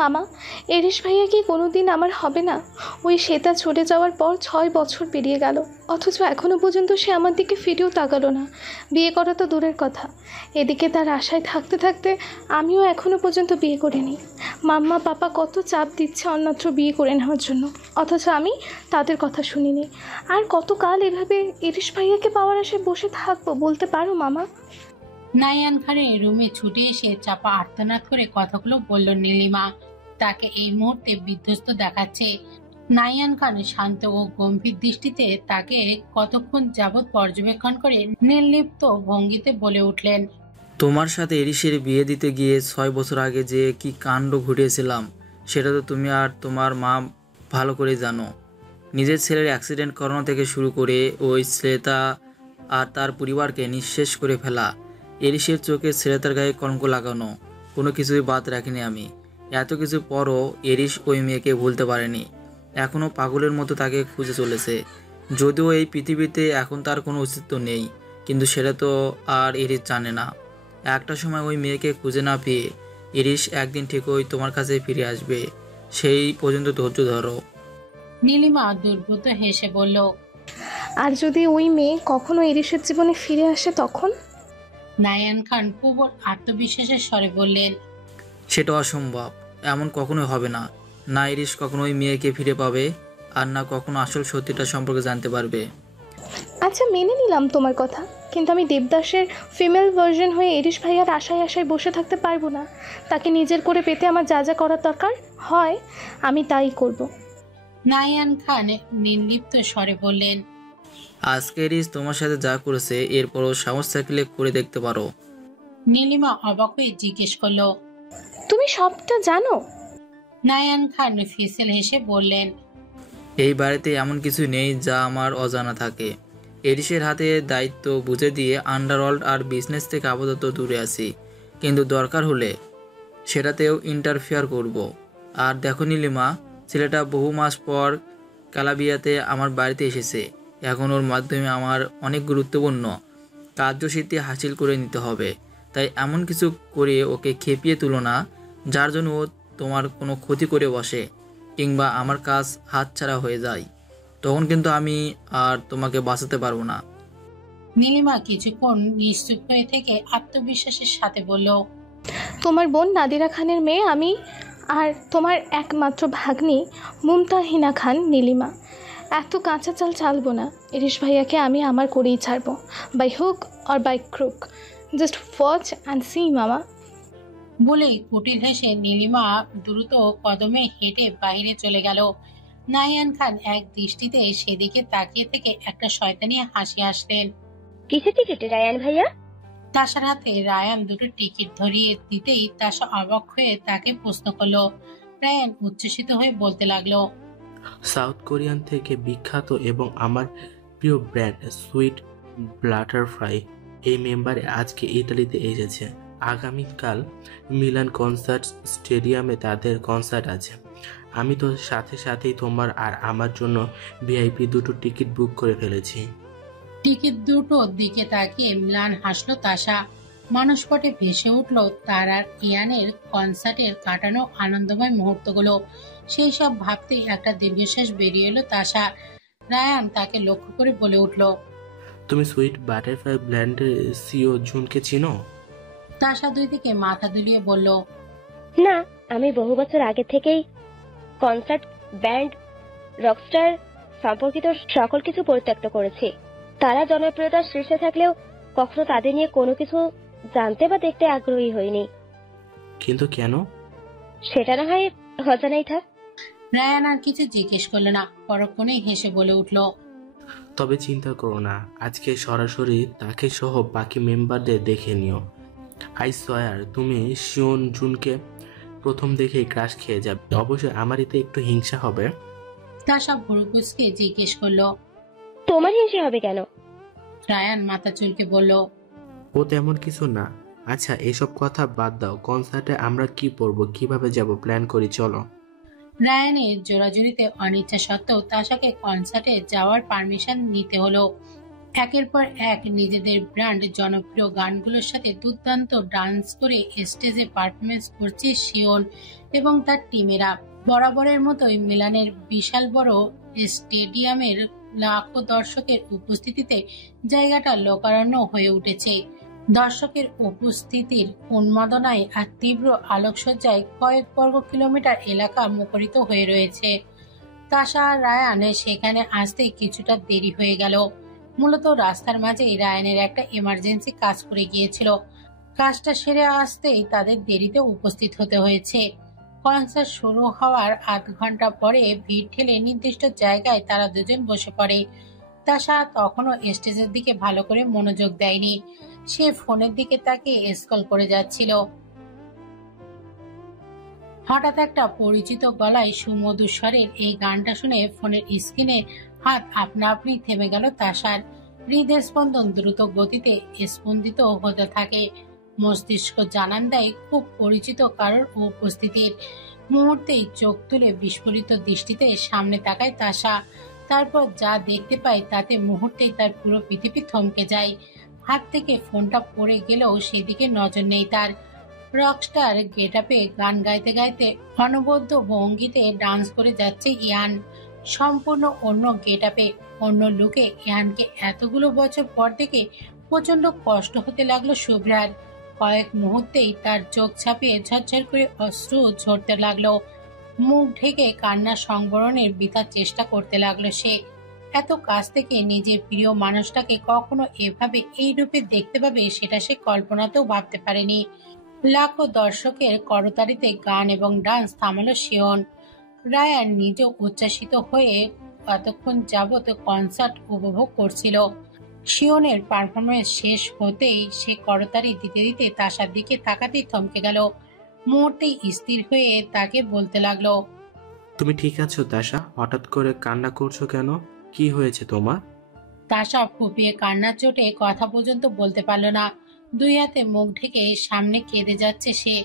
মামা, এরিশ ভাইয়া কি কোনো দিন আমার হবে না? ওই শ্বেতা চলে যাওয়ার পর 6 বছর পেরিয়ে গেল, অথচ এখনও পর্যন্ত সে আমার দিকে ফিরেও তাকালো না। বিয়ে করা তো দূরের কথা, এদিকে তার আশায় থাকতে থাকতে আমিও এখনও পর্যন্ত বিয়ে করিনি। মাম্মা পাপা কত চাপ দিচ্ছে অন্যত্র বিয়ে করে নেওয়ার জন্য, অথচ আমি তাদের কথা শুনিনি। আর কতকাল এভাবে এরিশ ভাইয়াকে পাওয়ার আশায় বসে থাকবো বলতে পারো মামা? নাইয়ান খানের রুমে ছুটে এসে চাপা আর্তনাদ করে কথাগুলো বলল নীলিমা। তাকে এই মুহূর্তে বিধ্বস্ত দেখাচ্ছে। নাইয়ান খান শান্ত ও গম্ভীর দৃষ্টিতে তাকে কতক্ষণ যাবৎ পর্যবেক্ষণ করে নির্লিপ্ত ভঙ্গিতে বলে উঠলেন, তোমার সাথে এরিসের বিয়ে দিতে গিয়ে 6 বছর আগে যে কি কাণ্ড ঘটিয়েছিলাম সেটা তো তুমি আর তোমার মা ভালো করে জানো। নিজের ছেলের অ্যাক্সিডেন্ট করানো থেকে শুরু করে ওই ছেলেটা আর তার পরিবারকে নিঃশেষ করে ফেলা, এরিসের চোখে ছেলেটার গায়ে কলঙ্ক লাগানো, কোনো কিছুই বাদ রাখিনি আমি। এত কিছু পরও এরিস ওই মেয়েকে ভুলতে পারেনি, এখনও পাগলের মতো তাকে খুঁজে চলেছে। যদিও এই পৃথিবীতে এখন তার কোনো অস্তিত্ব নেই, কিন্তু সেটা তো আর এরিস জানে না। একটা সময় ওই মেয়েকে খুঁজে না পেয়ে এরিস একদিন ঠিকই তোমার কাছে ফিরে আসবে, সেই পর্যন্ত ধৈর্য ধরো। নীলিমা দুর্বৃত্ত হেসে বলল, আর যদি ওই মেয়ে কখনো এরিশের জীবনে ফিরে আসে তখন? নাইয়ান খান প্রবল আত্মবিশ্বাসের স্বরে বললেন, সেটা অসম্ভব, এমন কখনোই হবে না। না এরিস কখনো ওই মেয়েকে ফিরে পাবে, আর না কখনো আসল সত্যিটা সম্পর্কে জানতে পারবে। আচ্ছা, মেনে নিলাম তোমার কথা, কিন্তু আমি দেবদাসের ফিমেল ভার্জন হয়ে এরিশ ভাইয়ার আশায় আশায় বসে থাকতে পারবো না। তাকে নিজের করে পেতে আমার যা যা করার দরকার হয় আমি তাই করব। নাইয়ান খান নির্লিপ্ত স্বরে বললেন, আজকে এরিস তোমার সাথে যা করেছে এরপরও সাহস থাকলে করে দেখতে পারো। নীলিমা অবাক হয়ে জিজ্ঞেস করলো, তুমি সবটা জানো? নাইয়ান খান ফিসেল হেসে বললেন, এই বাড়িতে এমন কিছু নেই যা আমার অজানা থাকে। এরিসের হাতে দায়িত্ব বুঝে দিয়ে আন্ডারওয়ার্ল্ড আর বিজনেস থেকে আপাতত দূরে আছি, কিন্তু দরকার হলে সেটাতেও ইন্টারফেয়ার করব। আর দেখো নীলিমা, ছেলেটা বহু মাস পর কালাবিয়াতে আমার বাড়িতে এসেছে। এখন ওর মাধ্যমে আমার অনেক গুরুত্বপূর্ণ কার্যসিদ্ধি হাসিল করে নিতে হবে। তাই এমন কিছু করে ওকে খেপিয়ে তুলো না যার জন্য ও তোমার কোনো ক্ষতি করে বসে, কিংবা আমার কাজ হাতছাড়া হয়ে যায়। তখন কিন্তু আমি আর তোমাকে বাঁচাতে পারবো না। নীলিমা কিছুক্ষণ নিশ্চুপ হয়ে থেকে আত্মবিশ্বাসের সাথে বলল, তোমার বোন নাদিরা খানের মেয়ে আমি, আর তোমার একমাত্র ভাগ্নি মুমতাহিনা খান নীলিমা। এত কাঁচা চাল চালবো না। এরিশ ভাইয়াকে আমি আমার করেই ছাড়বো, by hook or by crook. Just watch and see মামা। বলেই কুটির হেসে নীলিমা দ্রুত কদমে হেঁটে বাইরে চলে গেল। নাইয়ান খান এক দৃষ্টিতে সেদিকে তাকিয়ে থেকে একটা শয়তানি হাসি হাসলেন। কিসের টিকিট রায়ান ভাইয়া? তাসার হাতে রায়ান দুটো টিকিট ধরিয়ে দিতেই তাসা অবাক হয়ে তাকে প্রশ্ন করলো। রায়ান উচ্ছ্বসিত হয়ে বলতে লাগলো, সাউথ কোরিয়ান থেকে বিখ্যাত এবং আমার প্রিয় ব্র্যান্ড সুইট বাটারফ্লাই এই মেম্বারে আজকে ইতালিতে এসেছে। আগামীকাল মিলান কনসার্ট স্টেডিয়ামে তাদের কনসার্ট আছে। আমি তো সাথে সাথেই তোমার আর আমার জন্য ভিআইপি দুটো টিকিট বুক করে ফেলেছি। টিকিট দুটোর দিকে তাকিয়ে ম্লান হাসলো তাসা। মানসপটে ভেসে উঠল তার আর ইয়ানের কনসার্টের কাটানো আনন্দময় মুহূর্তগুলো। সেই সব ভাবতেই একটা দীর্ঘশ্বাস বেরিয়ে এলো তাসা। রায়ান তাকে লক্ষ্য করে বলে উঠল, তুমি সুইট বাটারফ্লাই ব্র্যান্ডের সিও জুনকে চিনো? তাসা দুই দিকে মাথা দুলিয়ে বলল, না, আমি বহু বছর আগে থেকেই কনসার্ট, ব্যান্ড, রকস্টার সম্পর্কিত সকল কিছু পরিত্যক্ত করেছি। তারা জনপ্রিয়তার শীর্ষে থাকলেও কখনো তাদের নিয়ে কোনো কিছু জানতে বা দেখতে আগ্রহী হইনি। কিন্তু কেন? সেটা না হয় অজানাই থাক। রায়ান আর কিছু জিজ্ঞেস করলো না, পরক্ষণে হেসে বলে উঠল, তবে চিন্তা করো না, আজকে সরাসরি তাকে সহ বাকি মেম্বারদের দেখে নিও। আই সোয়ার তুমি শিওন জুনকে প্রথম দেখেই ক্রাশ খেয়ে যাবে। অবশ্যই আমার এতে একটু হিংসা হবে। তাসা ভুরুকুচকে জিজ্ঞেস করলো, তোমার হিংসে হবে কেন? রায়ান মাথা চুলকে বলল, ও তেমন কিছু না। আচ্ছা, এসব কথা বাদ দাও। কনসার্টে আমরা কি পরবো, কিভাবে যাব প্ল্যান করি, চলো। রায়ানের জোরাজুরিতে অনিচ্ছা সত্ত্বেও তাসাকে কনসার্টে যাওয়ার পারমিশন নিতে হলো। একের পর এক নিজেদের ব্র্যান্ড জনপ্রিয় গানগুলোর সাথে দুর্দান্ত ডান্স করে স্টেজে পারফরমেন্স করছে শিওন এবং তার টিমেরা। বরাবরের মতোই মিলানের বিশাল বড় স্টেডিয়ামের লাখো দর্শকের উপস্থিতিতে জায়গাটা লোকারণ্য হয়ে উঠেছে। দর্শকের উপস্থিতির উন্মাদনায় আর তীব্র আলোকসজ্জায় কয়েক বর্গ কিলোমিটার এলাকা মুখরিত হয়ে রয়েছে। তাশা আর রায়ান সেখানে আসতে কিছুটা দেরি হয়ে গেল। মূলত রাস্তার মাঝেই রায়ানের একটা ইমার্জেন্সি কাজ করে গিয়েছিল। কাজটা সেরে আসতেই তাদের দেরিতে উপস্থিত হতে হয়েছে। কনসার্ট শুরু হওয়ার আধ ঘন্টা পরে ভিড় ঠেলে নির্দিষ্ট জায়গায় তারা দুজন বসে পড়ে। তাশা তখনও স্টেজের দিকে ভালো করে মনোযোগ দেয়নি। সে ফোনের দিকে তাকিয়ে স্ক্রল করে যাচ্ছিল। হঠাৎ একটা পরিচিত গলায় সুমধুর স্বরের এই গানটা শুনে ফোনের স্ক্রিনে হাত আপনা আপনি থেমে গেল তাশার। হৃদয় স্পন্দন দ্রুত গতিতে স্পন্দিত হতে থাকে। মস্তিষ্ক জানান দেয় খুব পরিচিত কারোর উপস্থিতির। মুহূর্তেই চোখ তুলে বিস্ফোরিত দৃষ্টিতে সামনে তাকায় তাশা। তারপর যা দেখতে পায় তাতে মুহূর্তেই তার পুরো পৃথিবী থমকে যায়। হাত থেকে ফোনটা পড়ে গেলেও সেদিকে নজর নেই তার। রকস্টার গেটআপে গান গাইতে গাইতে অনবদ্য ভঙ্গিতে ডান্স করে যাচ্ছে ইয়ান। সম্পূর্ণ অন্য গেটআপে, অন্য লুকে ইয়ানকে এতগুলো বছর পর থেকে প্রচন্ড কষ্ট হতে লাগলো শুভ্রার। কয়েক মুহূর্তেই তার চোখ ছাপিয়ে ঝরঝর করে অশ্রু ঝরতে লাগলো। মুখ ঢেকে কান্না সংবরণের বৃথা চেষ্টা করতে লাগলো সে। এত কাছ থেকে নিজের প্রিয় মানুষটাকে কখনো এভাবে এই রূপে দেখতে পাবে সেটা সে কল্পনাতেও ভাবতে পারেনি। লাখো দর্শকের করতালিতে গান এবং ডান্স থামালো শিওন। রায়ান নিজে উচ্ছ্বাসিত হয়ে কতক্ষণ যাবত কনসার্ট উপভোগ করছিল। শিওনের পারফরমেন্স শেষ হতেই সে করতালি দিতে দিতে তাশার দিকে তাকাতেই থমকে গেল। মুহূর্তেই স্থির হয়ে তাকে বলতে লাগলো, তুমি ঠিক আছো তাশা? হঠাৎ করে কান্না করছো কেন? কি হয়েছে তোমার? তাশা ফুপিয়ে কান্নার চোটে কথা পর্যন্ত বলতে পারল না। দুই হাতে মুখ ঢেকে সামনে কেঁদে যাচ্ছে সে।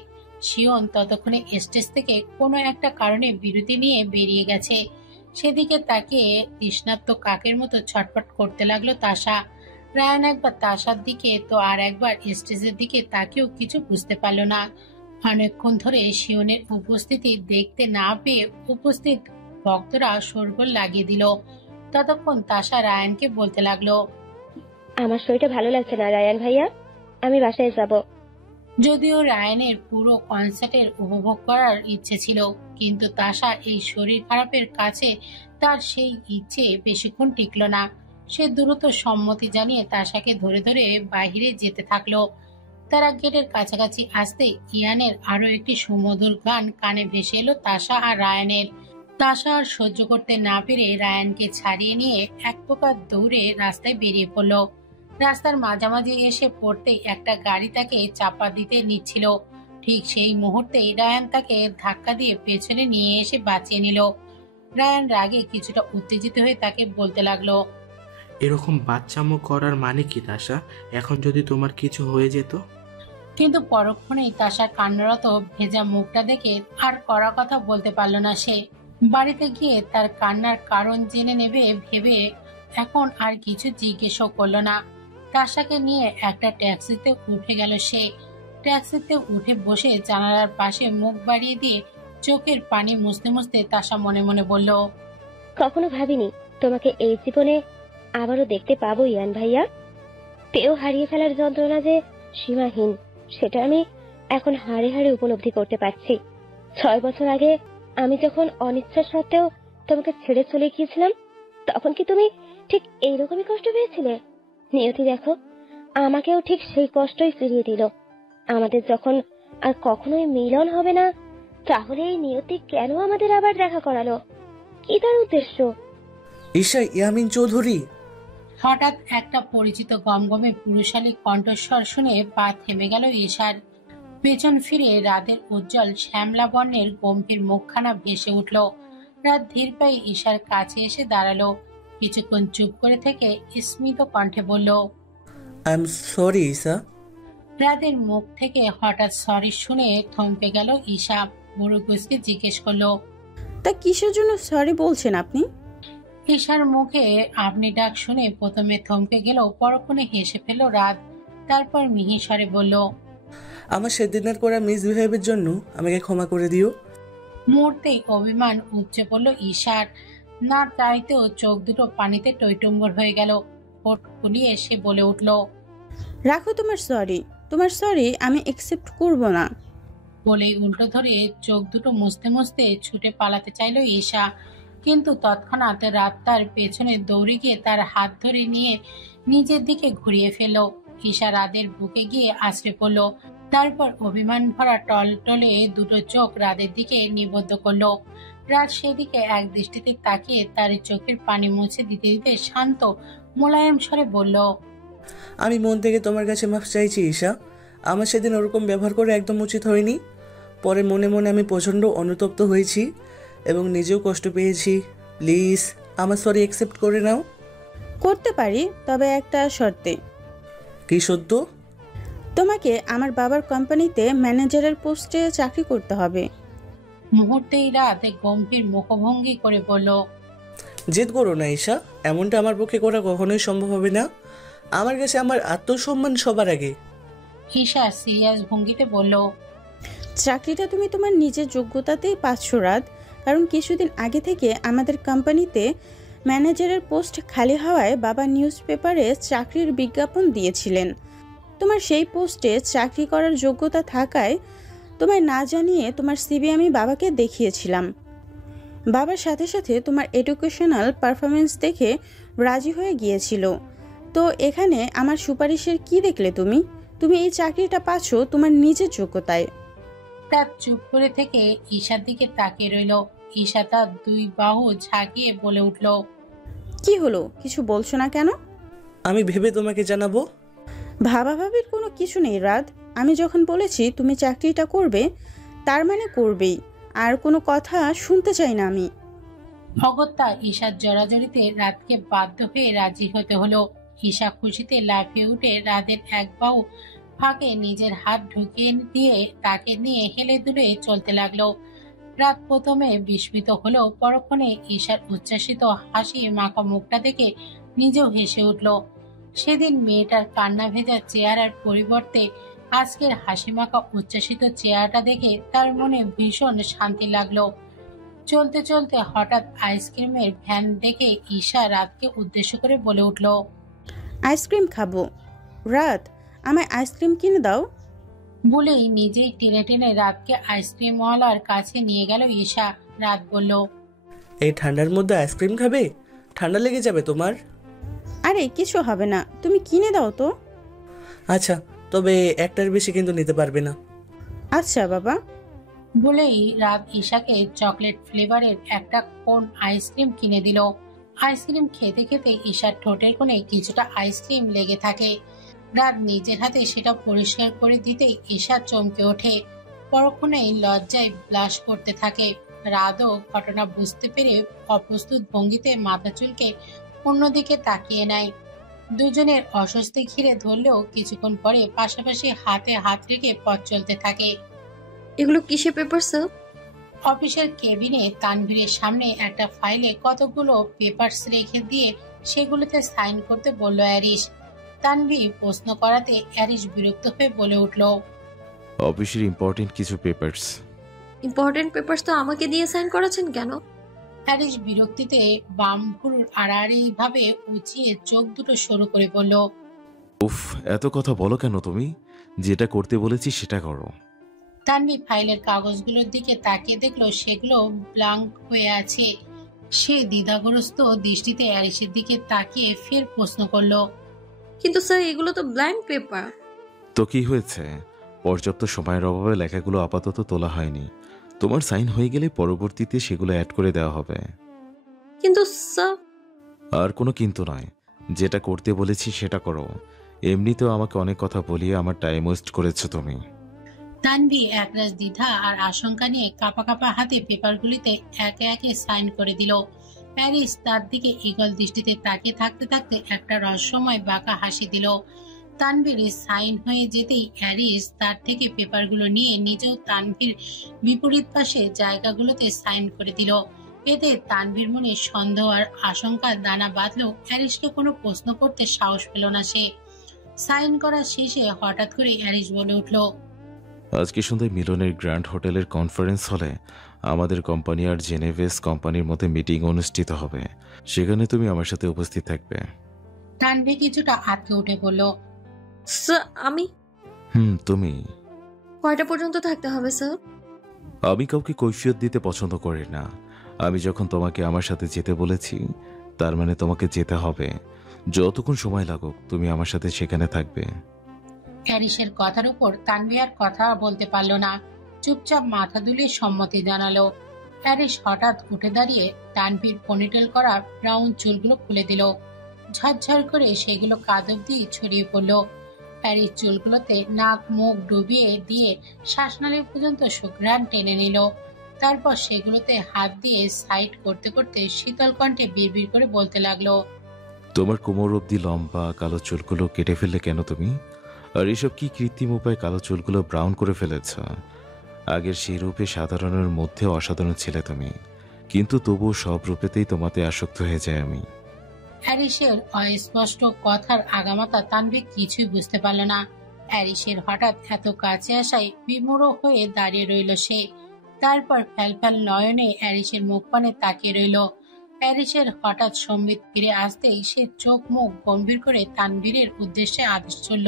শিওন ততক্ষণে স্টেজ থেকে কোনো একটা কারণে বিরতি নিয়ে বেরিয়ে গেছে। সেদিকে তাকিয়ে তৃষ্ণার্ত কাকের মতো ছটফট করতে লাগলো তাশা। রায়ান একবার তাশার দিকে তো আর একবার স্টেজের দিকে তাকেও কিছু বুঝতে পারল না। অনেকক্ষণ ধরে শিওনের উপস্থিতি দেখতে না পেয়ে উপস্থিত ভক্তরা শোরগোল লাগিয়ে দিল। ততক্ষণ তাশা রায়ানকে বলতে লাগলো, আমার শরীরটা ভালো লাগছে না রায়ান ভাইয়া, আমি বাসায় যাব। যদিও রায়ানের পুরো কনসার্টের উপভোগ করার ইচ্ছে ছিল, কিন্তু তাশা এই শরীর খারাপের কাছে তার সেই ইচ্ছে বেশিক্ষণ টিকল না। সে দ্রুত সম্মতি জানিয়ে তাশাকে ধরে ধরে বাহিরে যেতে থাকলো। তারা গেটের কাছাকাছি আসতে ইয়ানের আরো একটি সুমধুর গান কানে ভেসে এলো তাশা আর রায়ানের। তাশা আর সহ্য করতে না পেরে রায়ানকে ছাড়িয়ে নিয়ে এক প্রকার দৌড়ে রাস্তায় বেরিয়ে পড়ল। রাস্তার মাঝামাঝি এসে পড়তেই একটা গাড়ি তাকে চাপা দিতে নিচ্ছিল। ঠিক সেই মুহূর্তেই রায়ান তাকে ধাক্কা দিয়ে পেছনে নিয়ে এসে বাঁচিয়ে নিল। রায়ান রাগে কিছুটা উত্তেজিত হয়ে তাকে বলতে লাগলো, এরকম বাচ্চামো করার মানে কি তাশা? এখন যদি তোমার কিছু হয়ে যেত? কিন্তু পরক্ষণেই তাশার কান্নারত ভেজা মুখটা দেখে আর কড়া কথা বলতে পারল না সে। বাড়িতে গিয়ে তার কান্নার কারণ জেনে নেবে ভেবে এখন আর কিছু জিজ্ঞেসও করল না। তাশাকে নিয়ে একটা ট্যাক্সিতে উঠে গেল সে। ট্যাক্সিতে উঠে বসে জানালার পাশে মুখ বাড়িয়ে দিয়ে চোখের পানি মুছতে মুছতে তাশা মনে মনে বলল, কখনো ভাবিনি তোমাকে এই জীবনে আবারও দেখতে পাবো ইয়ান ভাইয়া। পেও হারিয়ে ফেলার যন্ত্রণা যে সীমাহীন, সেটা আমি এখন হাড়ে হাড়ে উপলব্ধি করতে পারছি। 6 বছর আগে আমি যখন অনিচ্ছা সত্ত্বেও তোমাকে ছেড়ে চলে গিয়েছিলাম, তখন কি তুমি ঠিক এইরকমই কষ্ট পেয়েছিলে? নিয়তি দেখো, আমাকেও ঠিক সেই কষ্টই ফিরিয়ে দিল। আমাদের যখন আর কখনোই মিলন হবে না, তাহলে এই নিয়তি কেন আমাদের আবার দেখা করালো? কি তার উদ্দেশ্য? ঈশা ইয়ামিন চৌধুরী। হঠাৎ একটা পরিচিত গমগমে পুরুষালী কণ্ঠস্বর শুনে পা থেমে গেল ঈশার। পেছন ফিরে রাতের উজ্জ্বল শ্যামলা বর্ণের গম্ভীর মুখখানা ভেসে উঠল। রাত ধীর পায়ে ঈশার কাছে এসে দাঁড়ালো। কিছুক্ষণ চুপ করে থেকে স্মিত কণ্ঠে বলল, আই এম সরি ঈশা। রাতের মুখ থেকে হঠাৎ সরি শুনে থমকে গেল ঈশা। বুড়ো কুচকে জিজ্ঞেস করলো, তা কিসের জন্য সরি বলছেন আপনি? ঈশার মুখে আপনি ডাক শুনে প্রথমে থমকে গেল, পরক্ষণে হেসে ফেলল রাত। তারপর মিহি স্বরে বলল, আমার সেদিনের করা মিসবিহেভের জন্য আমাকে ক্ষমা করে দিও। মুহূর্তেই অভিমান উপচে পড়ল ঈশার। না চাইতেও চোখ দুটো পানিতে টইটুম্বর হয়ে গেল। ঠোঁট ফুলিয়ে সে বলে উঠল, রাখো তোমার সরি আমি একসেপ্ট করব না। বলেই উল্টো ধরে চোখ দুটো মুছতে মুছতে ছুটে পালাতে চাইল ঈশা, কিন্তু তৎক্ষণাৎ রাত তার পেছনে দৌড়ে গিয়ে তার হাত ধরে নিয়ে নিজের দিকে ঘুরিয়ে ফেলল। ঈশা রাদের বুকে গিয়ে আছড়ে পড়ল। তারপর অভিমান ভরা টলটলে দুটো চোখ রাদের দিকে নিবদ্ধ করলো। রাত সেদিকে এক দৃষ্টিতে তাকিয়ে তার চোখের পানি মুছে দিতে দিতে শান্ত মোলায়েম স্বরে বলল, আমি মন থেকে তোমার কাছে মাফ চাইছি ঈশা। আমার সেদিন ওরকম ব্যবহার করে একদম উচিত হয়নি। পরে মনে মনে আমি প্রচণ্ড অনুতপ্ত হয়েছি এবং নিজেও কষ্ট পেয়েছি। প্লিজ আমার সরি অ্যাকসেপ্ট করে নাও। করতে পারি, তবে একটা শর্তে। কি সত্য? তোমাকে আমার বাবার কোম্পানিতে ম্যানেজারের পোস্টে চাকরি করতে হবে। মুহূর্তেই রাত গম্ভীর মুখভঙ্গি করে বলল, জেদ করো না ঈশা, এমনটা আমার পক্ষে করা কখনোই সম্ভব হবে না। আমার কাছে আমার আত্মসম্মান সবার আগে। ঈশা সিরিয়াস ভঙ্গিতে বলল, চাকরিটা তুমি তোমার নিজের যোগ্যতাতেই পাচ্ছ রাত, কারণ কিছুদিন আগে থেকে আমাদের কোম্পানিতে ম্যানেজারের পোস্ট খালি হওয়ায় বাবা নিউজ পেপারে চাকরির বিজ্ঞাপন দিয়েছিলেন। তোমার সেই পোস্টে চাকরি করার যোগ্যতা থাকায় তোমায় না জানিয়ে তোমার সিভি আমি বাবাকে দেখিয়েছিলাম। বাবার সাথে সাথে তোমার এডুকেশনাল পারফরমেন্স দেখে রাজি হয়ে গিয়েছিল। তো এখানে আমার সুপারিশের কি দেখলে তুমি? তুমি এই চাকরিটা পাচ্ছ তোমার নিজের যোগ্যতায়। রাত চুপ করে থেকে ঈশার দিকে তাকিয়ে রইল। ঈশা তার দুই বাহু ঝাঁকিয়ে বলে উঠল, কি হলো, কিছু বলছো না কেন? আমি ভেবে তোমাকে জানাবো। ভাবাভাবির কোনো কিছু নেই রাত। আমি যখন বলেছি তুমি চাকরিটা করবে, তার মানে করবেই। আর কোনো কথা শুনতে চাই না আমি। অগত্যা ঈশার জড়াজড়িতে রাতকে বাধ্য হয়ে রাজি হতে হলো। ঈশা খুশিতে লাফিয়ে উঠে রাতের এক বাহু ফাঁকে নিজের হাত ঢুকিয়ে দিয়ে তাকে নিয়ে হেলে দুলে চলতে লাগলো। রাত প্রথমে বিস্মিত হলেও পরক্ষণে ঈশার উচ্ছ্বাসিত হাসি মাখা মুখটা দেখে নিজেও হেসে উঠল। সেদিন মেয়েটার কান্না ভেজা চেহারার পরিবর্তে আজকের হাসি মাখা উচ্ছ্বাসিত চেহারাটা দেখে তার মনে ভীষণ শান্তি লাগলো। চলতে চলতে হঠাৎ আইসক্রিমের ভ্যান দেখে ঈশা রাতকে উদ্দেশ্য করে বলে উঠল, আইসক্রিম খাবো। রাত, আমায় আইসক্রিম কিনে দাও। বলেই নিজেই টেনে টেনে রাতকে আইসক্রিমওয়ালার কাছে নিয়ে গেল ঈশা। রাত বলল, এই ঠান্ডার মধ্যে আইসক্রিম খাবে? ঠান্ডা লেগে যাবে তোমার। আরে কিছু হবে না, তুমি কিনে দাও তো। আচ্ছা, তবে একটার বেশি কিন্তু নিতে পারবে না। আচ্ছা বাবা। বলেই রাত ঈশাকে চকলেট ফ্লেভারের একটা কোন আইসক্রিম কিনে দিল। আইসক্রিম খেতে খেতে ঈশার ঠোঁটের কোণে কিছুটা আইসক্রিম লেগে থাকে। রাত নিজের হাতে সেটা পরিষ্কার করে দিতেই ঈশা চমকে ওঠে। পরক্ষণেই লজ্জায় ব্লাশ করতে থাকে। রাতও ঘটনা বুঝতে পেরে অপ্রস্তুত ভঙ্গিতে মাথা চুলকে অন্যদিকে তাকিয়ে নেয়। দুজনের অস্বস্তি ঘিরে ধরলেও কিছুক্ষণ পরে পাশাপাশি হাতে হাত রেখে পথ চলতে থাকে। এগুলো কিসের পেপার স্যার? অফিসের কেবিনে তানভীরের সামনে একটা ফাইলে কতগুলো পেপারস রেখে দিয়ে সেগুলোতে সাইন করতে বলল অ্যারিশ। তানভীর প্রশ্ন করাতে অ্যারিশ বিরক্ত হয়ে বলে উঠল, অফিসের ইম্পর্টেন্ট কিছু পেপারস। ইম্পর্টেন্ট পেপারস তো আমাকে দিয়ে সাইন করাচ্ছেন কেন? হ্যারিস বিরক্তিতে বাম ভুরুর আড়াআড়ি ভাবে উঁচিয়ে চোখ দুটো সরু করে বলল, উফ, এত কথা বলো কেন তুমি? যেটা করতে বলেছি সেটা করো। তানভি ফাইলের কাগজগুলোর দিকে তাকিয়ে দেখলো সেগুলো ব্ল্যাঙ্ক হয়ে আছে। সে দ্বিধাগ্রস্ত দৃষ্টিতে অ্যারিসের দিকে তাকিয়ে ফের প্রশ্ন করলো, কিন্তু স্যার এগুলো তো ব্ল্যাঙ্ক পেপার। তো কি হয়েছে? পর্যাপ্ত সময়ের অভাবে লেখাগুলো আপাতত তোলা হয়নি। তোমার সাইন হয়ে গেলে পরবর্তীতে সেগুলো অ্যাড করে দেওয়া হবে। কিন্তু স্যার। আর কোনো কিন্তু নয়, যেটা করতে বলেছি সেটা করো। এমনিতেও আমাকে অনেক কথা বলিয়ে আমার টাইম ওয়েস্ট করেছো তুমি। তানভি একরাশ দ্বিধা আর আশঙ্কা নিয়ে কাঁপা কাঁপা হাতে পেপারগুলিতে একে একে সাইন করে দিল। প্যারিস তার দিকে ঈগল দৃষ্টিতে তাকিয়ে থাকতে থাকতে একটা রহস্যময় বাঁকা হাসি দিল। তানভীর সাইন হয়ে যেতেই অ্যারিস তার থেকে পেপারগুলো নিয়ে নিজেও তানভীর বিপরীত পাশে জায়গাগুলোতে সাইন করে দিল। এতে তানভীর মনে সন্দেহ আর আশঙ্কার দানা বাঁধলেও অ্যারিসকে কোনো প্রশ্ন করতে সাহস পেল না সে। সাইন করার শেষে হঠাৎ করে অ্যারিস বলে উঠল, আজকে সন্ধ্যায় মিলনের গ্র্যান্ড হোটেলের কনফারেন্স হলে আমাদের কোম্পানি আর জেনেভেস কোম্পানির মধ্যে মিটিং অনুষ্ঠিত হবে। সেখানে তুমি আমার সাথে উপস্থিত থাকবে। তানভীর কিছুটা আটকে উঠে বলল, স্যার আমি তুমি। কয়টা পর্যন্ত থাকতে হবে স্যার? আমি কাউকে কৈফিয়ত দিতে পছন্দ করি না। আমি যখন তোমাকে আমার সাথে যেতে বলেছি তার মানে তোমাকে যেতে হবে। যতক্ষণ সময় লাগুক তুমি আমার সাথে সেখানে থাকবে। অ্যারিসের কথার উপর তানভীর আর কথা বলতে পারল না, চুপচাপ মাথা দুলিয়ে সম্মতি জানালো। অ্যারিস হঠাৎ উঠে দাঁড়িয়ে তানভীর পনিটেল করা ব্রাউন চুলগুলো খুলে দিল। ঝরঝর করে সেগুলো কাঁধ অবধি ছড়িয়ে পড়ল। অ্যারিস চুলগুলোতে নাক মুখ ডুবিয়ে দিয়ে শ্বাসনালী পর্যন্ত সুঘ্রাণ টেনে নিল। তারপর সেগুলোতে হাত দিয়ে সাইড করতে করতে শীতল কণ্ঠে বিড়বিড় করে বলতে লাগলো, তোমার কোমর অবধি লম্বা কালো চুলগুলো কেটে ফেললে কেন তুমি? আর এসব কি কৃত্রিম উপায়ে কালো চুলগুলো ব্রাউন করে ফেলেছ? আগের সেই রূপে সাধারণের মধ্যে অসাধারণ ছিলে তুমি, কিন্তু তবুও সব রূপেতেই তোমাতে আসক্ত হয়ে যায় আমি। অ্যারিসের অস্পষ্ট কথার আগামাতা তানভীর কিছুই বুঝতে পারল না। অ্যারিসের হঠাৎ এত কাছে আসায় বিমূঢ় হয়ে দাঁড়িয়ে রইল সে। তারপর ফ্যালফ্যাল নয়নে অ্যারিসের মুখপানে তাকিয়ে রইল। অ্যারিসের হঠাৎ সম্বিত ফিরে আসতেই সে চোখ মুখ গম্ভীর করে তানভীরের উদ্দেশ্যে আদেশ ছুড়ল,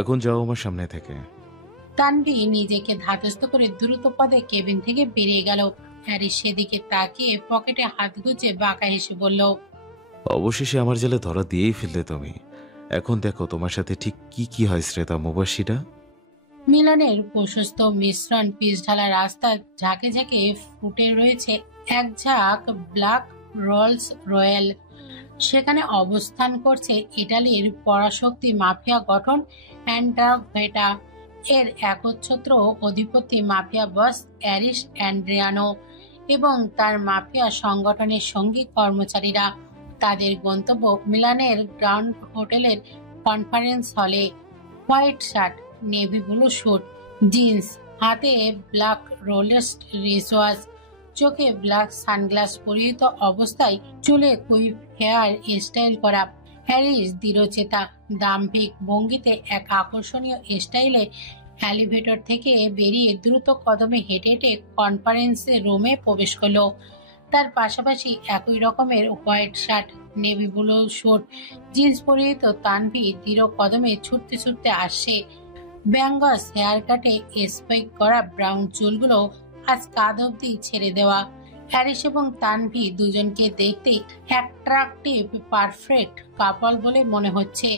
এখন যাও আমার সামনে থেকে। তানভীর নিজেকে ধাতস্থ করে দ্রুত পদে কেবিন থেকে বেরিয়ে গেল। হ্যারিস সেদিকে তাকিয়ে পকেটে হাত গুজে বাঁকা হেসে বলল, অবশেষে আমার জালে ধরা দিয়েই ফেললে তুমি। এখন দেখো তোমার সাথে ঠিক কি কি হয় শ্রেতা মুবাশিরা। মিলনের প্রশস্ত মিশ্রণ পিচ ঢালা রাস্তা ঝাঁকে ঝাঁকে ফুটে রয়েছে এক ঝাঁক ব্ল্যাক রোলস রয়েল। সেখানে অবস্থান করছে ইটালির পরাশক্তি মাফিয়া গঠন অ্যান্ড্রাভেটা। এর একচ্ছত্র অধিপতি মাফিয়া বস অ্যারিস অ্যান্ড্রিয়ানো এবং তার মাফিয়া সংগঠনের সঙ্গী কর্মচারীরা। তাদের গন্তব্য মিলানের গ্র্যান্ড হোটেলের কনফারেন্স হলে। White shirt, navy blue suit, jeans, হাতে ব্ল্যাক রোলেস রিচওয়াচ, চোখে ব্ল্যাক সানগ্লাস পরিহিত অবস্থায় চুলে কুইপ হেয়ার স্টাইল করা হ্যারিস দৃঢ়চেতা দাম্ভিক ভঙ্গিতে এক আকর্ষণীয় স্টাইলে এলিভেটর থেকে বেরিয়ে দ্রুত কদমে হেঁটে হেঁটে কনফারেন্স রুমে প্রবেশ করলো। তার পাশাপাশি একই রকমের white shirt, navy blue suit, jeans পরিহিত তানভীর দৃঢ় কদমে ছুটতে ছুটতে আসছে। ব্যাঙ্গস হেয়ার কাটে স্পাইক করা ব্রাউন চুলগুলো আজ কাঁধ অবধি ছেড়ে দেওয়া। হ্যারিস এবং তানভীর দুজনকে দেখতেই অ্যাট্রাকটিভ পারফেক্ট কাপল বলে মনে হচ্ছে।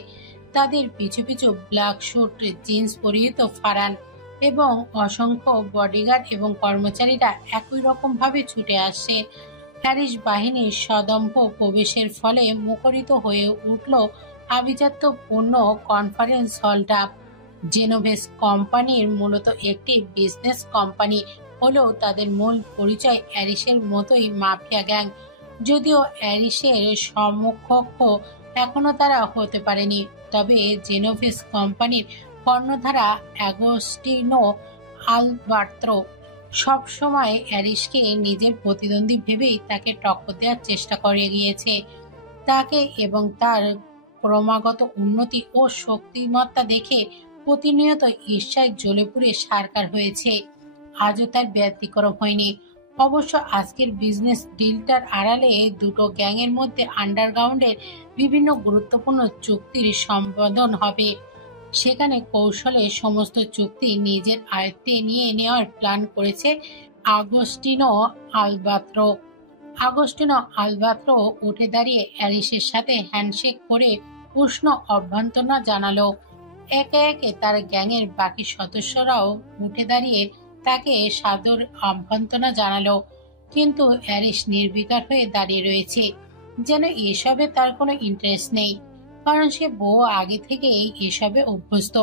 তাদের পিছু পিছু ব্ল্যাক স্যুট, জিন্স পরিহিত ফারান এবং অসংখ্য বডিগার্ড এবং কর্মচারীরা একই রকম ভাবে ছুটে আসছে। হ্যারিস বাহিনীর সদম্ভ প্রবেশের ফলে মুখরিত হয়ে উঠল আভিজাত্য পূর্ণ কনফারেন্স হলটা। জেনোভেস কোম্পানির মূলত একটি বিজনেস কোম্পানি হলেও তাদের মূল পরিচয় অ্যারিসের মতোই মাফিয়া গ্যাং। যদিও অ্যারিসের সমকক্ষ এখনো তারা হতে পারেনি, তবে জেনোভেস কোম্পানির কর্ণধারা অ্যাগোস্টিনো আলবার্তো সবসময় অ্যারিসকে নিজের প্রতিদ্বন্দ্বী ভেবেই তাকে টক্কর দেওয়ার চেষ্টা করে গিয়েছে। তাকে এবং তার ক্রমাগত উন্নতি ও শক্তিমত্তা দেখে প্রতিনিয়ত ঈর্ষায় জ্বলে পুড়ে সারকার হয়েছে। আজও তার ব্যতিক্রম হয়নি। অবশ্য আজকের বিজনেস ডিলটার আড়ালে দুটো গ্যাংয়ের মধ্যে আন্ডারগ্রাউন্ডের বিভিন্ন গুরুত্বপূর্ণ চুক্তির সম্পাদন হবে। সেখানে কৌশলে সমস্ত চুক্তি নিজের আয়ত্তে নিয়ে নেওয়ার প্ল্যান করেছে আগস্টিনো আলবাত্রো। আগস্টিনো আলবাত্রো উঠে দাঁড়িয়ে অ্যারিসের সাথে হ্যান্ডশেক করে উষ্ণ অভ্যর্থনা জানালো। একে একে তার গ্যাংয়ের বাকি সদস্যরাও উঠে দাঁড়িয়ে তাকে সাদর অভ্যর্থনা জানালো, কিন্তু অ্যারিস নির্বিকার হয়ে দাঁড়িয়ে রয়েছে, যেন এসবে তার কোনো ইন্টারেস্ট নেই, কারণ সে বহু আগে থেকেই এসবে অভ্যস্ত।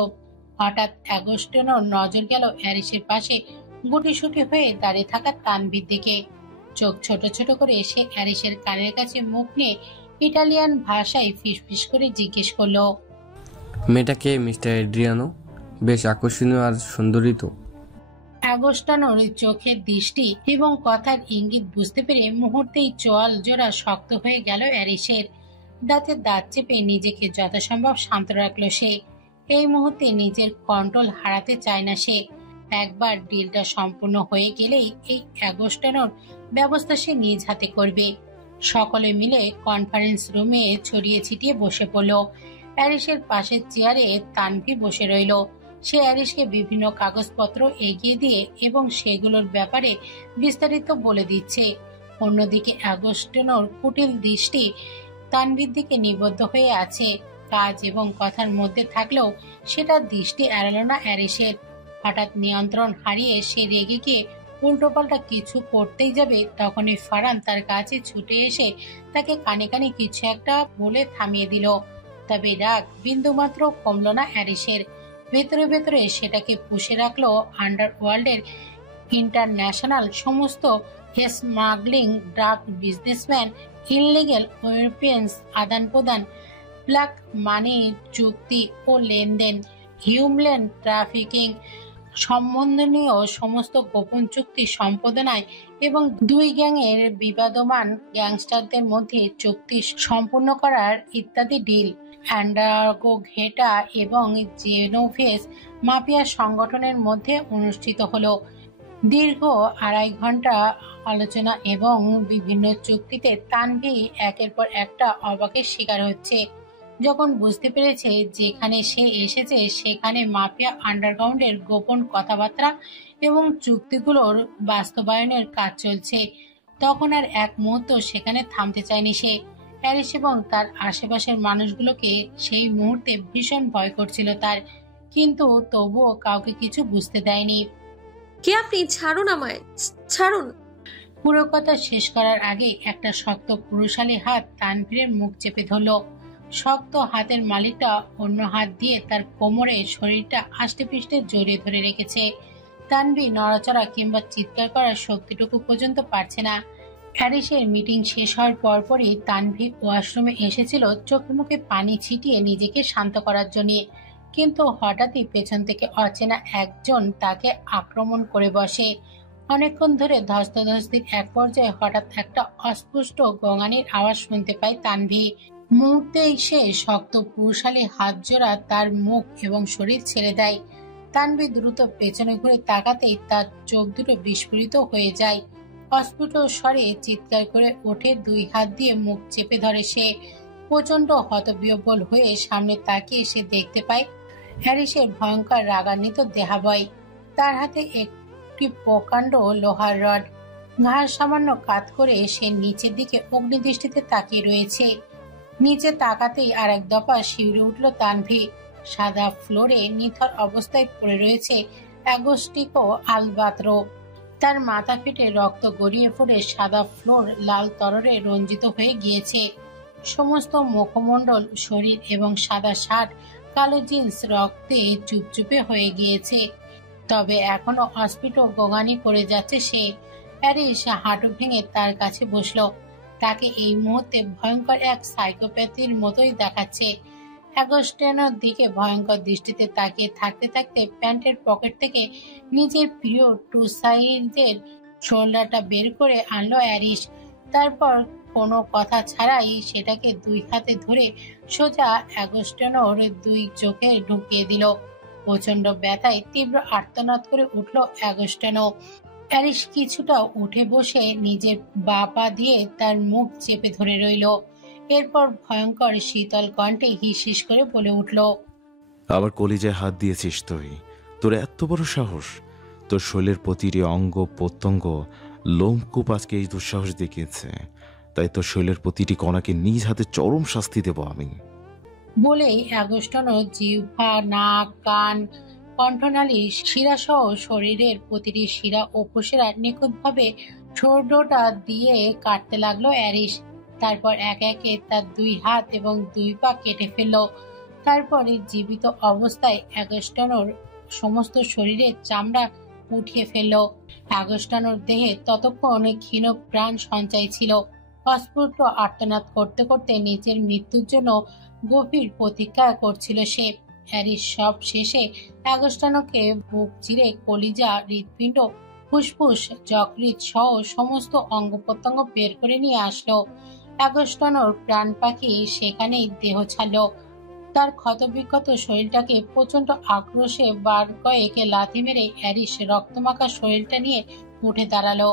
হঠাৎ অ্যাগস্টিনোর নজর গেল অ্যারিসের পাশে গুটিসুটি হয়ে দাঁড়িয়ে থাকা তানভীর দিকে। চোখ ছোট ছোট করে সে অ্যারিসের কানের কাছে মুখ নিয়ে ইটালিয়ান ভাষায় ফিসফিস করে জিজ্ঞেস করলো, মেয়েটাকে মিস্টার এড্রিয়ানো? বেশ আকর্ষণীয় আর সুন্দরী তো। অ্যাগোস্টানোর চোখের দৃষ্টি এবং কথার ইঙ্গিত বুঝতে পেরে মুহূর্তেই চোয়াল জোড়া শক্ত হয়ে গেল অ্যারিসের। দাঁতে দাঁত চেপে নিজেকে যথাসম্ভব শান্ত রাখলো সে। এই মুহূর্তে নিজের কন্ট্রোল হারাতে চায় না সে। একবার ডিলটা সম্পূর্ণ হয়ে গেলেই এই অ্যাগোস্টানোর ব্যবস্থা সে নিজ হাতে করবে। সকলে মিলে কনফারেন্স রুমে ছড়িয়ে ছিটিয়ে বসে পড়ল। অ্যারিসের পাশের চেয়ারে তানভি বসে রইল। সে অ্যারিসকে বিভিন্ন কাগজপত্র এগিয়ে দিয়ে এবং সেগুলোর ব্যাপারে বিস্তারিত বলে দিচ্ছে। অন্যদিকে অ্যাগোস্টানোর কুটিল দৃষ্টি তানভির দিকে নিবদ্ধ হয়ে আছে। কাজ এবং কথার মধ্যে থাকলেও সেটা দৃষ্টি এড়ালো না অ্যারিসের। হঠাৎ নিয়ন্ত্রণ হারিয়ে সে রেগে গিয়ে উল্টোপাল্টা কিছু করতেই যাবে, তখনই ফারহান তার কাছে ছুটে এসে তাকে কানে কানে কিছু একটা বলে থামিয়ে দিল। তবে রাগ বিন্দুমাত্র কমল না অ্যারিসের। ভেতরে ভেতরে সেটাকে পুষে রাখলো আন্ডারওয়ার্ল্ডের ইন্টারন্যাশনাল সমস্ত smuggling, drug businessman, illegal weapons আদান প্রদান, ব্ল্যাক মানি চুক্তি ও লেনদেন, হিউম্যান ট্রাফিকিং সম্বন্ধনীয় সমস্ত গোপন চুক্তি সম্পাদনায় এবং দুই গ্যাংয়ের বিবাদমান গ্যাংস্টারদের মধ্যে চুক্তি সম্পূর্ণ করার ইত্যাদি ডিল অ্যান্ডারগোঘেটা এবং জেনোভেস মাফিয়া সংগঠনের মধ্যে অনুষ্ঠিত হলো। দীর্ঘ 2.5 ঘন্টা আলোচনা এবং বিভিন্ন চুক্তিতে তানভি একের পর একটা অবাকের শিকার হচ্ছে। যখন বুঝতে পেরেছে যেখানে সে এসেছে সেখানে মাফিয়া আন্ডারগ্রাউন্ডের গোপন কথাবার্তা এবং চুক্তিগুলোর বাস্তবায়নের কাজ চলছে, তখন আর এক মুহূর্ত সেখানে থামতে চায়নি সে। প্যারিস এবং তার আশেপাশের মানুষগুলোকে সেই মুহূর্তে ভীষণ ভয় করছিল তার, কিন্তু তবুও কাউকে কিছু বুঝতে দেয়নি। কে আপনি? ছাড়ুন আমায়, ছাড়ুন। পুরো কথা শেষ করার আগে একটা শক্ত পুরুষালী হাত তানভীরের মুখ চেপে ধরল। শক্ত হাতের মালিকটা অন্য হাত দিয়ে তার কোমরে শরীরটা আষ্টেপৃষ্টে জড়িয়ে ধরে রেখেছে। তানভীর নড়াচড়া কিংবা চিৎকার করার শক্তিটুকু পর্যন্ত পারছে না। প্যারিসের মিটিং শেষ হওয়ার পরপরই তানভীর ওয়াশরুমে এসেছিল চোখে মুখে পানি ছিটিয়ে নিজেকে শান্ত করার জন্য, কিন্তু হঠাৎই পেছন থেকে অচেনা একজন তাকে আক্রমণ করে বসে। অনেকক্ষণ ধরে ধস্তাধস্তির এক পর্যায়ে হঠাৎ একটা অস্পষ্ট গোঙানির আওয়াজ শুনতে পায় তানভি। মুহূর্তেই সে শক্ত পুরুষালী হাত জোড়া তার মুখ এবং শরীর ছেড়ে দেয়। তানভি দ্রুত পেছনে ঘুরে তাকাতেই তার চোখ দুটো বিস্ফোরিত হয়ে যায়। অস্ফুট স্বরে চিৎকার করে ওঠে, 2 হাত দিয়ে মুখ চেপে ধরে সে। প্রচন্ড হতবিহ্বল হয়ে সামনে তাকিয়ে সে দেখতে পায় হ্যারিসের ভয়ঙ্কর রাগান্বিত দেহাবয়। তার হাতে একটি প্রকাণ্ড লোহার রড। ঘাড় সামান্য কাত করে সে নিচের দিকে অগ্নিদৃষ্টিতে তাকিয়ে রয়েছে। নিচে তাকাতেই আর এক দফা শিউরে উঠল তানভি। সাদা ফ্লোরে নিথর অবস্থায় পড়ে রয়েছে অ্যাগোস্টিকো আলবাত্রো। তার মাথা ফেটে রক্ত গড়িয়ে পড়ে সাদা ফ্লোর লাল তরলে রঞ্জিত হয়ে গিয়েছে। সমস্ত মুখমণ্ডল, শরীর এবং সাদা শার্ট, কালো জিন্স রক্তে চুপচুপে হয়ে গিয়েছে। তবে এখনো অস্ফুট গোঙানি করে যাচ্ছে সে। প্যারিস হাঁটু ভেঙে তার কাছে বসলো। তাকে এই মুহূর্তে ভয়ঙ্কর এক সাইকোপ্যাথির মতোই দেখাচ্ছে। অ্যাগোস্টিনোর দিকে ভয়ঙ্কর দৃষ্টিতে তাকিয়ে থাকতে থাকতে প্যান্টের পকেট থেকে নিজের প্রিয় 2 সাইজের শোল্ডারটা বের করে আনলো অ্যারিস। তারপর কোনো কথা ছাড়াই সেটাকে 2 হাতে ধরে সোজা অ্যাগোস্টিনোর 2 চোখে ঢুকিয়ে দিল। প্রচন্ড ব্যথায় তীব্র আর্তনাদ করে উঠল অ্যাগোস্টিনো। অ্যারিস কিছুটা উঠে বসে নিজের বাঁ পা দিয়ে তার মুখ চেপে ধরে রইল। এরপর ভয়ঙ্কর শীতল কণ্ঠে হিস করে বলে উঠল, আমার কলিজায় হাত দিয়েছিস তুই? তোর এত বড় সাহস! তোর শরীরের প্রতিটি অঙ্গ প্রত্যঙ্গ লোমকূপ আজকে এই দুঃসাহস দেখিয়েছে, তাই তোর শরীরের প্রতিটি কণাকে নিজ হাতে চরম শাস্তি দেব আমি। বলেই অ্যাগোস্টিনো জিহ্বা, নাক, কান, কণ্ঠনালী, শিরাসহ শরীরের প্রতিটি শিরা ও উপশিরা নিখুঁতভাবে ঠোঁটটা দিয়ে কাটতে লাগলো অ্যারিস। তারপর একে একে তার 2 হাত এবং 2 পা কেটে ফেলল। তারপরে জীবিত অবস্থায় অ্যাগোস্টিনোর সমস্ত শরীরের চামড়া উঠিয়ে ফেলল। অ্যাগোস্টিনোর দেহে ততক্ষণ ক্ষীণ প্রাণ সঞ্চয় ছিল। অস্ফুট আর্তনাদ করতে করতে নিজের মৃত্যুর জন্য গভীর প্রতীক্ষা করছিল সে। অ্যারিস সব শেষে অ্যাগস্টানোকে বুক চিরে কলিজা, হৃৎপিণ্ড, ফুসফুস, যকৃৎ সহ সমস্ত অঙ্গ প্রত্যঙ্গ বের করে নিয়ে আসলো। অ্যাগস্টানোর প্রাণ পাখি সেখানেই দেহ ছাড়ল। তার ক্ষতবিক্ষত শরীরটাকে প্রচন্ড আক্রোশে বার কয়েক লাথি মেরে অ্যারিস রক্তমাখা শরীরটা নিয়ে উঠে দাঁড়ালো।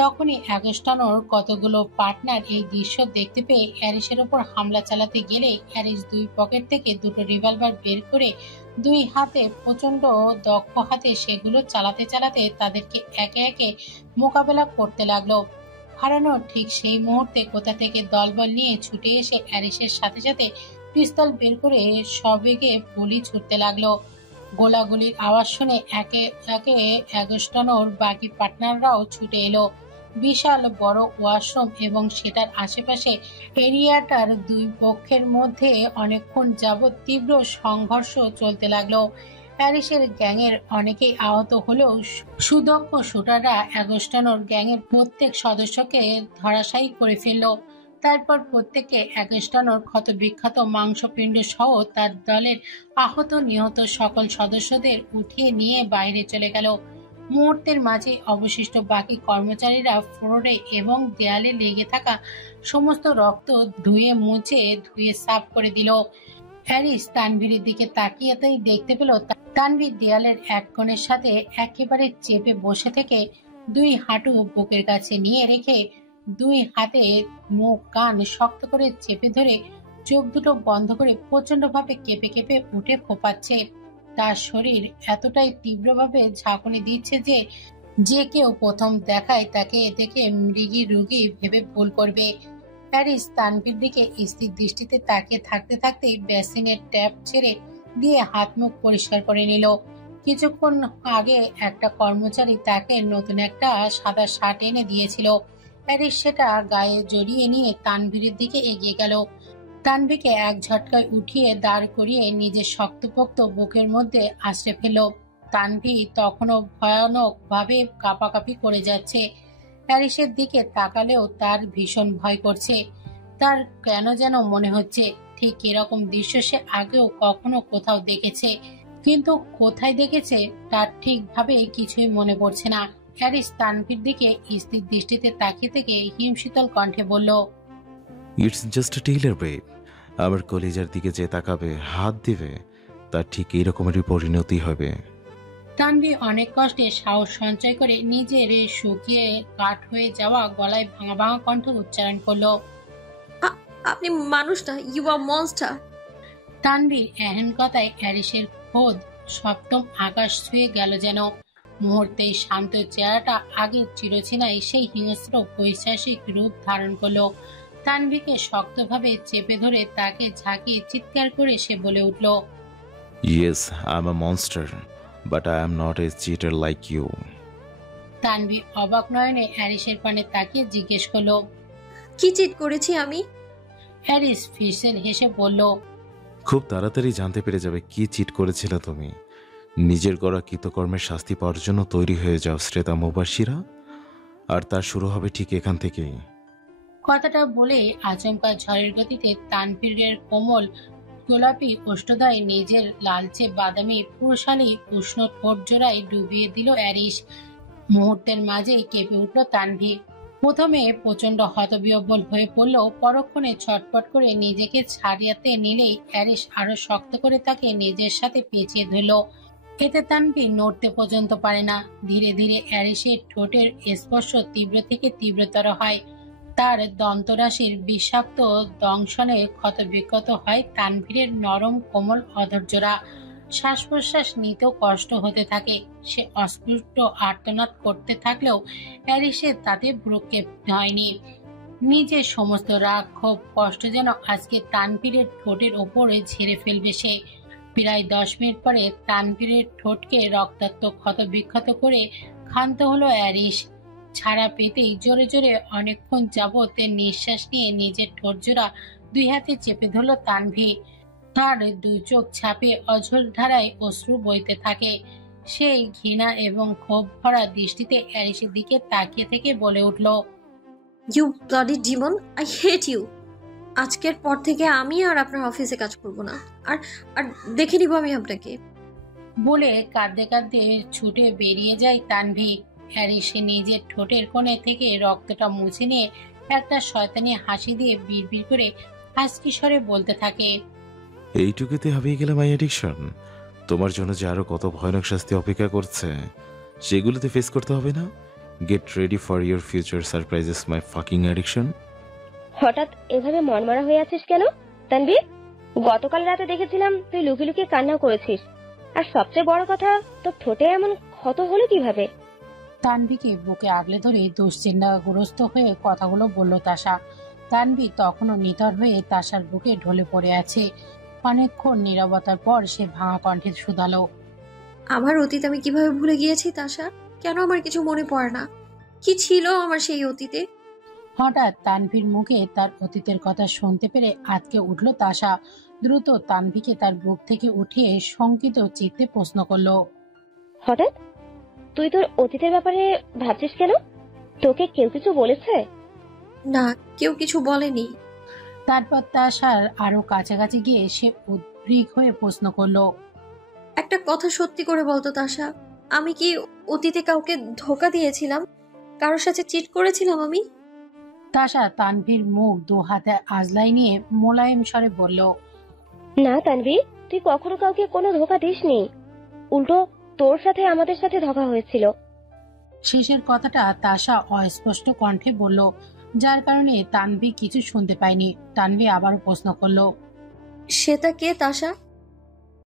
তখনই অ্যাগস্টানোর কতগুলো পার্টনার এই দৃশ্য দেখতে পেয়ে অ্যারিসের ওপর হামলা চালাতে গেলে অ্যারিস দুই পকেট থেকে দুটো রিভলভার বের করে দুই হাতে প্রচন্ড দক্ষ হাতে সেগুলো চালাতে চালাতে তাদেরকে একে একে মোকাবেলা করতে লাগলো। হারানোর ঠিক সেই মুহূর্তে কোথা থেকে দলবল নিয়ে ছুটে এসে অ্যারিসের সাথে সাথে পিস্তল বের করে সবেগে গুলি ছুটতে লাগলো। গোলাগুলির আওয়াজ শুনে একে একে অ্যাগস্টানোর বাকি পার্টনাররাও ছুটে এলো। বিশাল বড় ওয়াশরুম এবং সেটার আশেপাশে এরিয়াটার দুই পক্ষের মধ্যে অনেকক্ষণ যাবৎ তীব্র সংঘর্ষ চলতে লাগলো। প্যারিসের গ্যাংয়ের অনেকেই আহত হলেও সুদক্ষ শুটাররা অ্যাগস্টানোর গ্যাংয়ের প্রত্যেক সদস্যকে ধরাশায়ী করে ফেলল। তারপর প্রত্যেকে অ্যাগস্টানোর ক্ষতবিক্ষত মাংসপিণ্ড সহ তার দলের আহত নিহত সকল সদস্যদের উঠিয়ে নিয়ে বাইরে চলে গেল। মুহূর্তের মাঝে অবশিষ্ট বাকি কর্মচারীরা ফ্লোরে এবং দেয়ালে লেগে থাকা সমস্ত রক্ত ধুয়ে সাফ করে দিল। হ্যারিস তানভীরের দিকে তাকিয়েতেই দেখতে পেল তানভীর দেয়ালের এক কোণের সাথে একেবারে চেপে বসে থেকে দুই হাঁটু বুকের কাছে নিয়ে রেখে দুই হাতে মুখ কান শক্ত করে চেপে ধরে চোখ দুটো বন্ধ করে প্রচন্ডভাবে কেঁপে কেঁপে উঠে ফোঁপাচ্ছে। তার শরীর এতটাই তীব্রভাবে ঝাঁকুনি দিচ্ছে যে কেউ প্রথম দেখায় তাকে দেখে মৃগী রোগী ভেবে ভুল করবে। প্যারিস তানভীর দিকে স্থির দৃষ্টিতে তাকিয়ে থাকতে থাকতেই বেসিনের ট্যাপ ছেড়ে দিয়ে হাত মুখ পরিষ্কার করে নিল। কিছুক্ষণ আগে একটা কর্মচারী তাকে নতুন একটা সাদা শার্ট এনে দিয়েছিল। প্যারিস সেটা গায়ে জড়িয়ে নিয়ে তানভীরের দিকে এগিয়ে গেল। তানভীরকে এক ঝটকায় উঠিয়ে দাঁড় করিয়ে নিজের শক্তপোক্ত বুকের মধ্যে আশ্রে ফেল। তানভীর তখনও ভয়ানক ভাবে কাঁপাকাঁপি করে যাচ্ছে। প্যারিসের দিকে তাকালেও তার ভীষণ ভয় করছে। তার কেন যেন মনে হচ্ছে ঠিক এরকম দৃশ্য সে আগেও কখনো কোথাও দেখেছে, কিন্তু কোথায় দেখেছে তার ঠিকভাবে কিছুই মনে পড়ছে না। প্যারিস তানভীর দিকে স্থির দৃষ্টিতে তাকিয়ে থেকে হিমশীতল কণ্ঠে বলল, it's just a Taylor babe. আমার কলেজার দিকে যে তাকাবে, হাত দিবে, তার ঠিক এইরকমেরই পরিণতি হবে। তানভীর অনেক কষ্টে সাহস সঞ্চয় করে নিজের শুকিয়ে কাঠ হয়ে যাওয়া গলায় ভাঙা ভাঙা কণ্ঠ উচ্চারণ করলো, আপনি মানুষ না, ইউ আর মনস্টার। তানভীর এহেন কথায় প্যারিসের খোদ সপ্তম আকাশ ছুঁয়ে গেল যেন। মুহূর্তেই শান্ত চেহারাটা আগের চিরচেনাই সেই হিংস্র পৈশাচিক রূপ ধারণ করলো। তানভীরকে শক্তভাবে চেপে ধরে তাকে ঝাঁকিয়ে চিৎকার করে সে বলে উঠল, yes, I am a monster, but I am not a cheater like you. Tanvir অবাক নয়নে হ্যারিসের পানে তাকিয়ে জিজ্ঞেস করলো, কি চিট করেছি আমি? হ্যারিস ফিসেল হেসে বলল, খুব তাড়াতাড়ি জানতে পেরে যাবে কি চিট করেছিল তুমি। নিজের করা কৃতকর্মের শাস্তি পাওয়ার জন্য তৈরি হয়ে যাও শ্রেতা মুবাশিরা, আর তার শুরু হবে ঠিক এখান থেকেই। কথাটা বলে আচমকা ঝড়ের গতিতে তানভীরের কোমল গোলাপি ওষ্ঠদয় নিজের লালচে বাদামি পুরুষালী উষ্ণ ঠোঁট জোড়ায় ডুবিয়ে দিল হ্যারিস। মুহূর্তের মাঝেই কেঁপে উঠল তানভীর। প্রথমে প্রচন্ড হতবিহ্বল হয়ে পড়লেও পরক্ষণে ছটফট করে নিজেকে ছাড়িয়াতে নিলেই হ্যারিস আরো শক্ত করে তাকে নিজের সাথে পেঁচিয়ে ধরল। এতে তানভীর নড়তে পর্যন্ত পারে না। ধীরে ধীরে হ্যারিসের ঠোঁটের স্পর্শ তীব্র থেকে তীব্রতর হয়। তার দন্তরাশির বিষাক্ত দংশনে ক্ষতবিক্ষত হয় তানভীরের নরম কোমল অধৈর্যরা। শ্বাস প্রশ্বাস নিতেও কষ্ট হতে থাকে। সে অস্ফুট আর্তনাদ করতে থাকলেও প্যারিসের তাতে ভ্রুক্ষেপ হয়নি। নিজের সমস্ত রাগ ক্ষোভ কষ্ট যেন আজকে তানভীরের ঠোঁটের ওপরে ঝেড়ে ফেলবে সে। প্রায় 10 মিনিট পরে তানভীরের ঠোঁটকে রক্তাক্ত ক্ষত বিক্ষত করে ক্ষান্ত হলো হ্যারিস। ছাড়া পেতেই জোরে জোরে অনেকক্ষণ যাবৎ নিঃশ্বাস নিয়ে নিজের ঠোঁট জোড়া দুই হাতে চেপে ধরল তানভীর। তার দুই চোখ ছাপে অঝোর ধারায় অশ্রু বইতে থাকে। সেই ঘৃণা এবং ক্ষোভ ভরা দৃষ্টিতে হ্যারিসের দিকে তাকিয়ে থেকে বলে উঠল, you bloody demon, I hate you. আজকের পর থেকে আমি আর আপনার অফিসে কাজ করব না। আর আর দেখে নিব আমি আপনাকে। বলে কাঁদতে কাঁদতে ছুটে বেরিয়ে যায় তানভি। হ্যারি সে নিজের ঠোঁটের কোণে থেকে রক্তটা মুছে নিয়ে একটা শয়তানি হাসি দিয়ে বিড়বিড় করে হাসকি স্বরে বলতে থাকে, এইটুকুতে হাবিয়ে গেলাম মাই অ্যাডিকশন। তোমার জন্য যে আরো কত ভয়ানক শাস্তি অপেক্ষা করছে সেগুলোতে ফেস করতে হবে না? Get ready for your future surprises my fucking addiction. হঠাৎ এভাবে মনমরা হয়ে আছিস কেন তানভীর? গতকাল রাতে দেখেছিলাম তুই লুকিয়ে লুকিয়ে কান্না করেছিস। আর সবচেয়ে বড় কথা, তোর ঠোঁটে এমন ক্ষত হলো কিভাবে? তানভিকে বুকে আগলে ধরে দুশ্চিন্তাগ্রস্ত হয়ে কথাগুলো বলল তাশা। তানভি তখনও নিথর হয়ে তাশার বুকে ঢলে পড়ে আছে। অনেকক্ষণ নীরবতার পর সে ভাঙা কণ্ঠে শুধালো, আমার অতীত আমি কিভাবে ভুলে গিয়েছি তাশা? কেন আমার কিছু মনে পড়ে না? কি ছিল আমার সেই অতীতে? হঠাৎ তানভির মুখে তার অতীতের কথা শুনতে পেরে আঁতকে উঠল তাশা। দ্রুত তানভিকে তার বুক থেকে উঠিয়ে শঙ্কিত চিত্তে প্রশ্ন করলো, হঠাৎ তুই তোর অতীতের ব্যাপারে ভাবছিস কেন? তোকে কেউ কিছু বলেছে? না, কেউ কিছু বলেনি। তারপর তাশার আরো কাছাকাছি গিয়ে সে উদ্বিগ্ন হয়ে প্রশ্ন করলো, একটা কথা সত্যি করে বলতো তাশা, আমি কি অতীতে কাউকে ধোকা দিয়েছিলাম? কারোর সাথে চিট করেছিলাম আমি? তাশা তানভীর মুখ দু হাতে আজলাই নিয়ে মোলায়েম স্বরে বলল, না তানভীর, তুই কখনো কাউকে কোনো ধোকা দিসনি। উল্টো তোর সাথে আমাদের সাথে ধোকা হয়েছিল। শেষের কথাটা তাশা অস্পষ্ট কণ্ঠে বলল, যার কারণে তানভি কিছু শুনতে পায়নি। তানভি আবারও প্রশ্ন করলো, সেটা কে তাশা?